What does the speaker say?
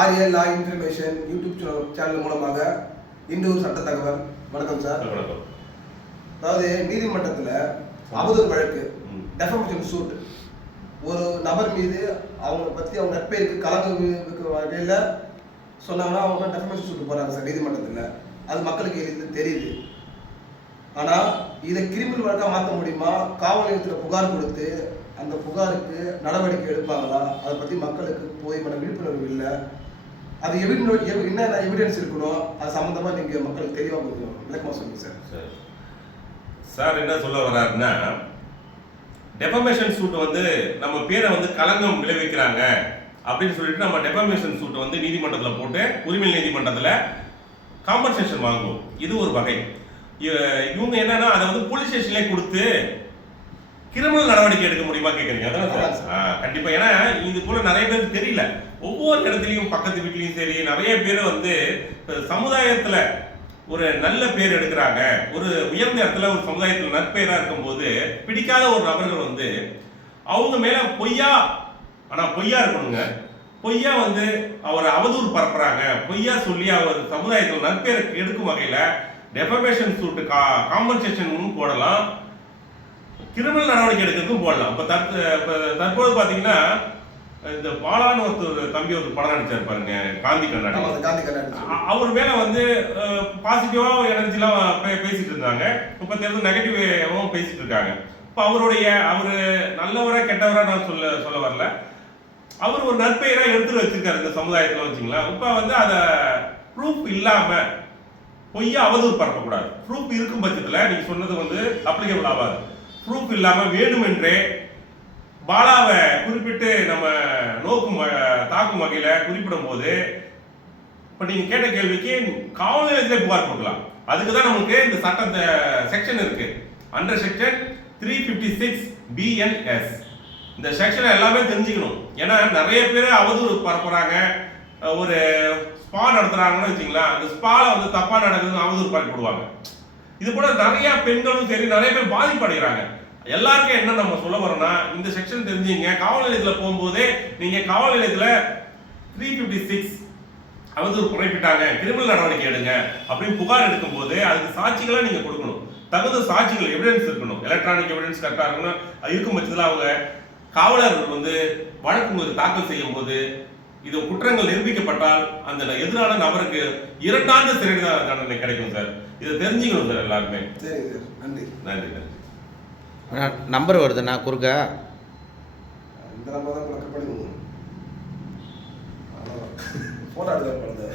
RA லா information YouTube channel மூலமாக இன்று ஒரு சட்ட தகவல். வணக்கம் சார். வணக்கம். அதாவது நீதிமன்றத்தில் அவதூறு வழக்கு டெஃபமேஷன் சூட் ஒரு நபர் மீது அவங்க பற்றி அவங்க நட்பேருக்கு கலந்து வகையில் சொன்னாங்கன்னா அவங்க டெஃபமேஷன் சூட் போகிறாங்க சார் நீதிமன்றத்தில். அது மக்களுக்கு எளிது தெரியுது. ஆனால் இதை கிரிமினல் வழக்காக மாற்ற முடியுமா? காவல் நிலையத்தில் புகார் கொடுத்து அந்த புகாருக்கு நடவடிக்கை எடுப்பாங்களா? அதை பற்றி மக்களுக்கு போதுமான விழிப்புணர்வு இல்லை. அது என்னென்ன எவிடன்ஸ் இருக்கணும், அது சம்மந்தமாக நீங்கள் மக்களுக்கு தெளிவாக கொஞ்சம் விளக்கமாக சொல்லுங்கள் சார். சார் என்ன சொல்ல வர்றாருன்னா, டெஃபமேஷன் சூட் நம்ம பேரை களங்கம் விளைவிக்கிறாங்க அப்படின்னு சொல்லிட்டு நம்ம டெஃபமேஷன் சூட் நீதிமன்றத்தில் போட்டு உரிமை நீதிமன்றத்தில் காம்பன்சேஷன் வாங்குவோம். இது ஒரு வகை. இவங்க என்னன்னா அதை போலீஸ் ஸ்டேஷன்லேயே கொடுத்து கிரிமினல் நடவடிக்கை எடுக்க முடியுமா கேட்குறீங்க? அதான் சார். கண்டிப்பா. ஏன்னா இது போல நிறைய பேருக்கு தெரியல. ஒவ்வொரு இடத்துலையும் பக்கத்து வீட்லையும் சரி நிறைய பேர் சமுதாயத்துல ஒரு நல்ல பேர் எடுக்கிறாங்க. ஒரு உயர்ந்த இடத்துல ஒரு சமுதாயத்தில் நற்பெயரா இருக்கும்போது பிடிக்காத ஒரு நபர்கள் அவங்க மேல பொய்யா, ஆனா பொய்யா இருக்கணுங்க, பொய்யா அவர் அவதூறு பரப்புறாங்க, பொய்யா சொல்லி அவர் சமுதாயத்தில் நற்பெயரை எடுக்கும் வகையில டெஃபமேஷன் சூட் காம்பன்சேஷன் போடலாம், கிரிமினல் நடவடிக்கை எடுக்கிறதுக்கும் போடலாம். இப்போ தற்போது பார்த்தீங்கன்னா இந்த பாலான்னு ஒரு தம்பி ஒரு படம் நடிச்சார் பாருங்க, காந்தி கர்நாடகா. அவர் மேல பாசிட்டிவா எனர்ஜிலாம் பேசிட்டு இருந்தாங்க. இப்போ தெரிஞ்சு நெகட்டிவாகவும் பேசிட்டு இருக்காங்க. இப்போ அவர் நல்லவரா கெட்டவரா நான் சொல்ல வரல. அவர் ஒரு நற்பெயரா எடுத்துட்டு வச்சிருக்காரு இந்த சமுதாயத்தில் வச்சுங்களா. இப்போ அதை ப்ரூஃப் இல்லாம பொய்யா அவதூறு பரப்பக்கூடாது. ப்ரூஃப் இருக்கும் பட்சத்தில் நீங்க சொன்னது அப்ளிகபிள் ஆகாது. ப்ரூஃப் இல்லாம வேணுமென்றே பாலாவை குறிப்பிட்டு நம்ம தாக்கும் வகையில குறிப்பிடும் போது இப்ப நீங்க கேட்ட கேள்விக்கு காவல் நிலையத்திலே புகார் கொடுக்கலாம். அதுக்கு தான் நமக்கு இந்த சட்ட செக்ஷன் இருக்கு. Under section 356 BNS. இந்த செக்ஷனை எல்லாமே தெரிஞ்சுக்கணும். ஏன்னா நிறைய பேர் அவதூறு பரப்புறாங்க. ஒரு ஸ்பா நடத்துறாங்கன்னு வச்சுங்களா, அந்த ஸ்பால தப்பா நடக்குதுன்னு அவதூறு பரப்பிடுவாங்க. இது போல நிறைய பெண்களும் சரி நிறைய பேர் பாதிப்படைகிறாங்க. எல்லாருக்கும் என்ன நம்ம சொல்ல வரோம்னா, இந்த செக்ஷன் தெரிஞ்சுங்க. காவல் நிலையத்தில் போகும்போதே நீங்க காவல் நிலையத்தில் 356 அவதூறு குறைப்பிட்டாங்க, கிரிமினல் நடவடிக்கை எடுங்க அப்படின்னு புகார் எடுக்கும் போது அதுக்கு சாட்சிகளா நீங்க கொடுக்கணும். தகுந்த சாட்சிகள் எவிடன்ஸ் இருக்கணும். எலக்ட்ரானிக் எவிடன்ஸ் கரெக்டா இருக்கணும். இருக்கும் பட்சத்தில் அவங்க காவலர் வழக்கு தாக்கல் செய்யும் போது இது குற்றங்கள் நிரூபிக்கப்பட்டால் அந்த எதிரான நபருக்கு 2 ஆண்டு சிறை தண்டனை கிடைக்கும் சார். இதை தெரிஞ்சுக்கணும் சார் எல்லாருமே. சரிங்க சார். நன்றி நன்றி நன்றி. நம்பர் வருதுண்ணா குறுக்க. இந்த நம்பர் தான் போட்டோ எடுத்து